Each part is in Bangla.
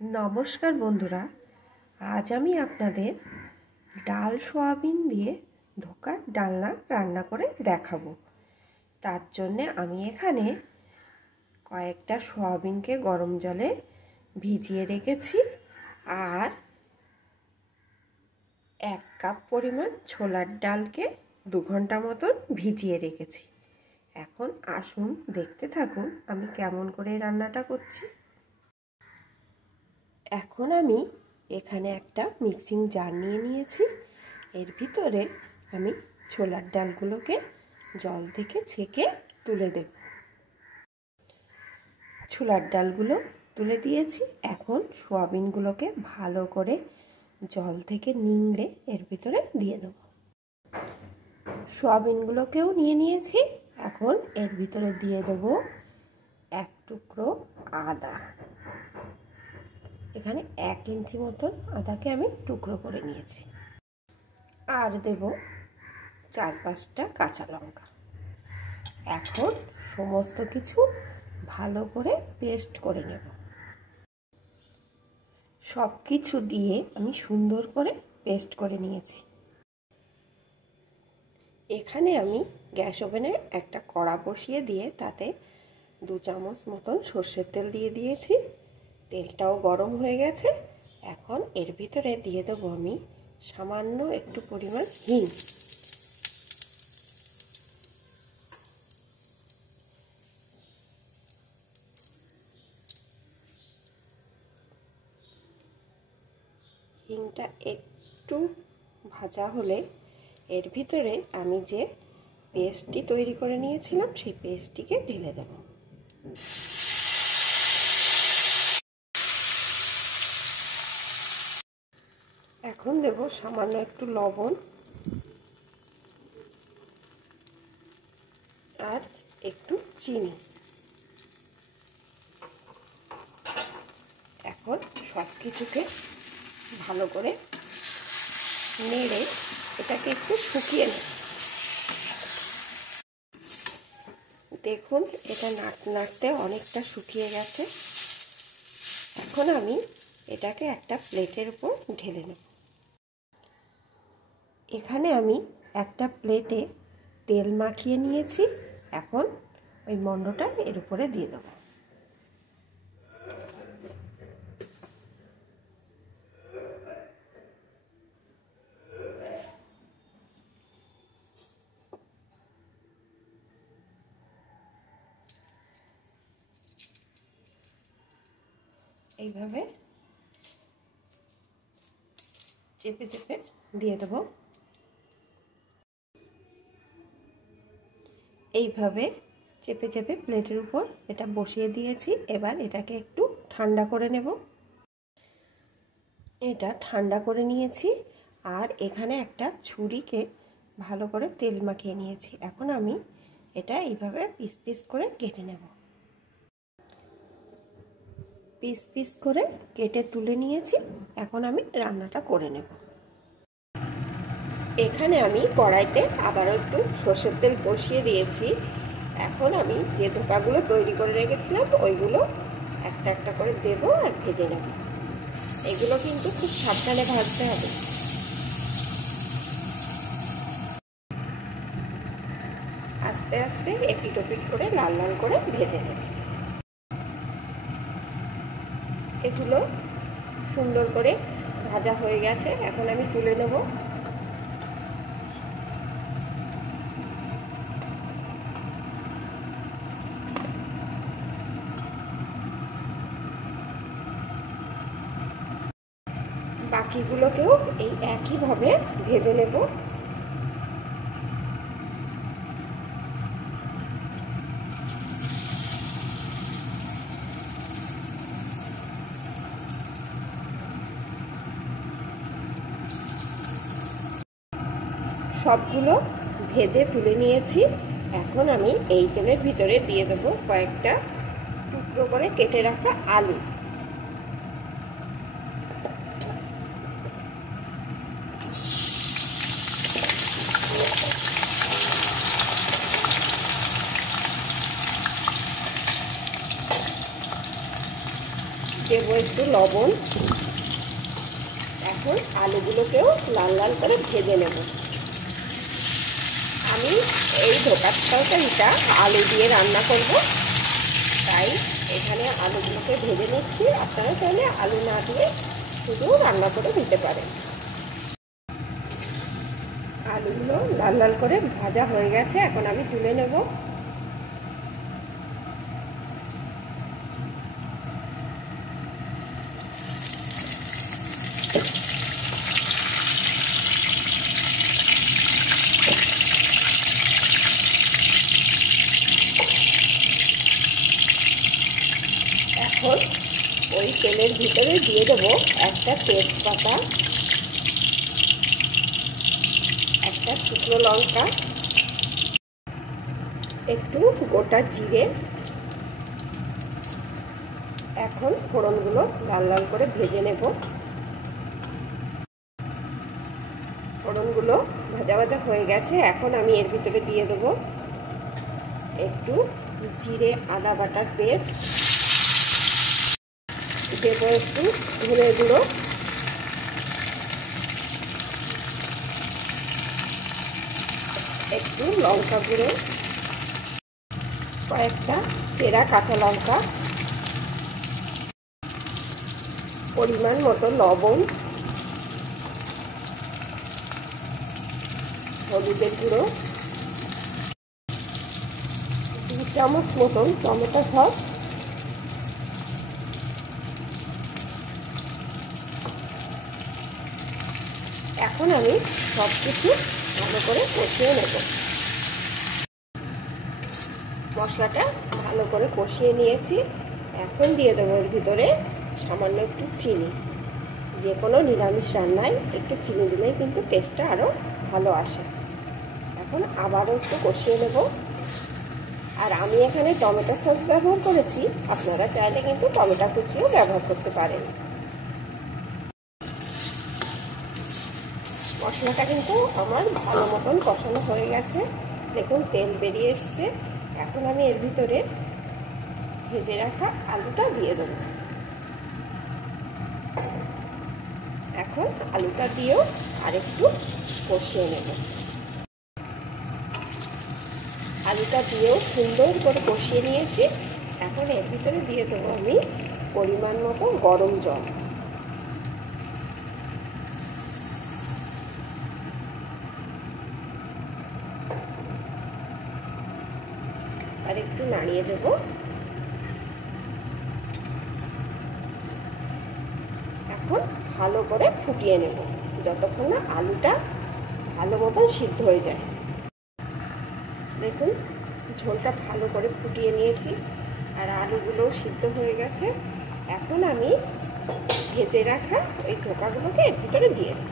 नमस्कार बंधुरा आज आमी आपनादेर डाल सोयाबिन दिए धोकार डालना रान्ना करे देखाबो। तार जन्य आमी एखाने कयेकटा सोयाबिनके गरम जले भिजिए रेखेछि आर 1 कप परिमाण छोलार डालके 2 घंटा मतन भिजिए रेखेछि। एखन आसुन देखते थाकुन आमी केमन करे रान्नाटा करछि। এখন আমি এখানে একটা মিক্সিং জার নিয়ে নিয়েছি। এর ভিতরে আমি ছোলার ডালগুলোকে জল থেকে ছেঁকে তুলে দেব। ছোলার ডালগুলো তুলে দিয়েছি। এখন সোয়াবিনগুলোকে ভালো করে জল থেকে নিংড়ে এর ভিতরে দিয়ে দেব। সোয়াবিনগুলোকেও নিয়ে নিয়েছি। এখন এর ভিতরে দিয়ে দেব 1 টুকরো আদা। এখানে 1 ইঞ্চি মতন আদাকে আমি টুকরো করে নিয়েছি। আর দেব 4-5টা কাঁচা লঙ্কা। এখন সমস্ত কিছু ভালো করে পেস্ট করে নেব। সব কিছু দিয়ে আমি সুন্দর করে পেস্ট করে নিয়েছি। এখানে আমি গ্যাস ওভেনে একটা কড়া বসিয়ে দিয়ে তাতে 2 চামচ মতন সরষের তেল দিয়ে দিয়েছি। তেলটাও গরম হয়ে গেছে। এখন এর ভিতরে দিয়ে দেব আমি সামান্য একটু পরিমাণ হিং। হিংটা একটু ভাজা হলে এর ভিতরে আমি যে পেস্টটি তৈরি করে নিয়েছিলাম সেই পেস্টটিকে ঢেলে দেব। এখন দেব সামান্য একটু লবণ আর একটু চিনি। এখন সব কিছুকে ভালো করে নেড়ে এটাকে একটু শুকিয়ে নেব। দেখুন এটা নাড়তে অনেকটা শুকিয়ে গেছে। এখন আমি এটাকে একটা প্লেটের উপর ঢেলে নেব। এখানে আমি একটা প্লেটে তেল মাখিয়ে নিয়েছি। এখন ওই মণ্ডটা এর উপরে দিয়ে দেব। এইভাবে চেপে চেপে দিয়ে দেব। এইভাবে চেপে চেপে প্লেটের উপর এটা বসিয়ে দিয়েছি। এবার এটাকে একটু ঠান্ডা করে নেব। এটা ঠান্ডা করে নিয়েছি আর এখানে একটা ছুরিকে ভালো করে তেল মাখিয়ে নিয়েছি। এখন আমি এটা এইভাবে পিস পিস করে কেটে নেব। পিস পিস করে কেটে তুলে নিয়েছি। এখন আমি রান্নাটা করে নেব। এখানে আমি কড়াইতে আবারও একটু সরষের তেল বসিয়ে দিয়েছি। এখন আমি যে ধোকাগুলো তৈরি করে রেখেছিলাম ওইগুলো একটা একটা করে দেব আর ভেজে নেব। এগুলো কিন্তু খুব সাবধানে ভাজতে হবে। আস্তে আস্তে এপিট ওপিট করে লাল লাল করে ভেজে নেব। এগুলো সুন্দর করে ভাজা হয়ে গেছে। এখন আমি তুলে নেব। বাকিগুলোকেও এই একইভাবে ভেজে নেব। সবগুলো ভেজে তুলে নিয়েছি। এখন আমি এই তেলের ভিতরে দিয়ে দেব কয়েকটা টুকরো করে কেটে রাখা আলু। দেবো একটু লবণ। এখন আলুগুলোকেও লাল লাল করে ভেজে নেব। আমি এই ধোকার তরকারিটা আলু দিয়ে রান্না করব, তাই এখানে আলুগুলোকে ভেজে নিচ্ছি। আপনারা চাইলে আলু না দিয়ে শুধু রান্না করে দিতে পারেন। আলুগুলো লাল লাল করে ভাজা হয়ে গেছে, এখন আমি তুলে নেব। এখন ওই তেলের ভিতরে দিয়ে দেবো একটা তেজপাতা, একটা শুকনো লঙ্কা, একটু গোটা জিরে। এখন ফোড়নগুলো লাল লাল করে ভেজে নেব। ফোড়নগুলো ভাজা ভাজা হয়ে গেছে, এখন আমি এর ভিতরে দিয়ে দেবো একটু জিরে আদা বাটার পেস্ট, দেব একটু ধনে গুঁড়ো, একটু লঙ্কা গুঁড়ো, কয়েকটা চেরা কাঁচা লঙ্কা, পরিমাণ মতো লবণ, হলুদের গুঁড়ো, 2 চামচ মতন টমেটো সস, এখন আমি সব কিছু ভালো করে কষিয়ে নেব। মশলাটা ভালো করে কষিয়ে নিয়েছি, এখন দিয়ে দেবো এর ভিতরে সামান্য একটু চিনি। যে কোনো নিরামিষ রান্নায় একটু চিনি দিলেই কিন্তু টেস্টটা আরও ভালো আসে। এখন আবারও একটু কষিয়ে নেব। আর আমি এখানে টমেটো সস ব্যবহার করেছি, আপনারা চাইলে কিন্তু টমেটো কুচিও ব্যবহার করতে পারেন। মশলাটা কিন্তু আমার ভালো মতন কষানো হয়ে গেছে, দেখুন তেল বেরিয়ে এসছে। এখন আমি এর ভিতরে ভেজে রাখা আলুটা দিয়ে দেব। এখন আলুটা দিয়েও আরেকটু কষিয়ে নেব। আলুটা দিয়েও সুন্দর করে কষিয়ে নিয়েছি। এখন এর ভিতরে দিয়ে দেবো আমি পরিমাণ মতো গরম জল। আর একটু নাড়িয়ে দেব। এখন ভালো করে ফুটিয়ে নেব যতক্ষণ না আলুটা ভালো মতন সিদ্ধ হয়ে যায়। দেখুন ঝোলটা ভালো করে ফুটিয়ে নিয়েছি আর আলুগুলো সিদ্ধ হয়ে গেছে। এখন আমি ভেজে রাখা ওই ধোকাগুলোকে এর ভিতরে দিয়ে দেব।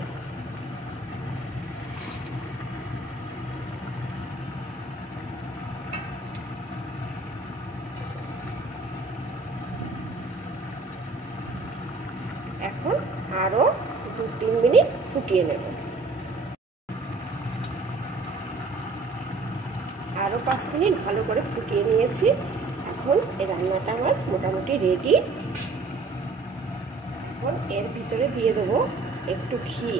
এখন আরও 2-3 মিনিট ফুটিয়ে নেব। আরও 5 মিনিট ভালো করে ফুটিয়ে নিয়েছি। এখন এই রান্নাটা আমার মোটামুটি রেডি। এখন এর ভিতরে দিয়ে দেবো একটু ঘি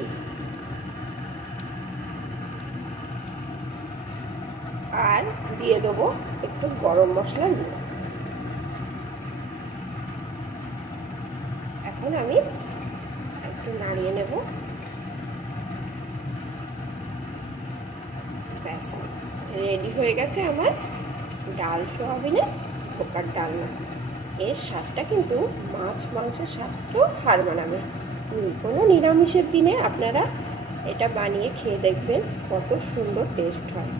আর দিয়ে দেবো একটু গরম মশলা গুঁড়ো। এখন আমি একটু নাড়িয়ে নেব। ব্যাস রেডি হয়ে গেছে আমার ডাল সোয়াবিনের ধোকার ডালনা। এর স্বাদটা কিন্তু মাছ মাংসের স্বাদকেও হার মানাবে। কোনো নিরামিষের দিনে আপনারা এটা বানিয়ে খেয়ে দেখবেন কত সুন্দর টেস্ট হয়।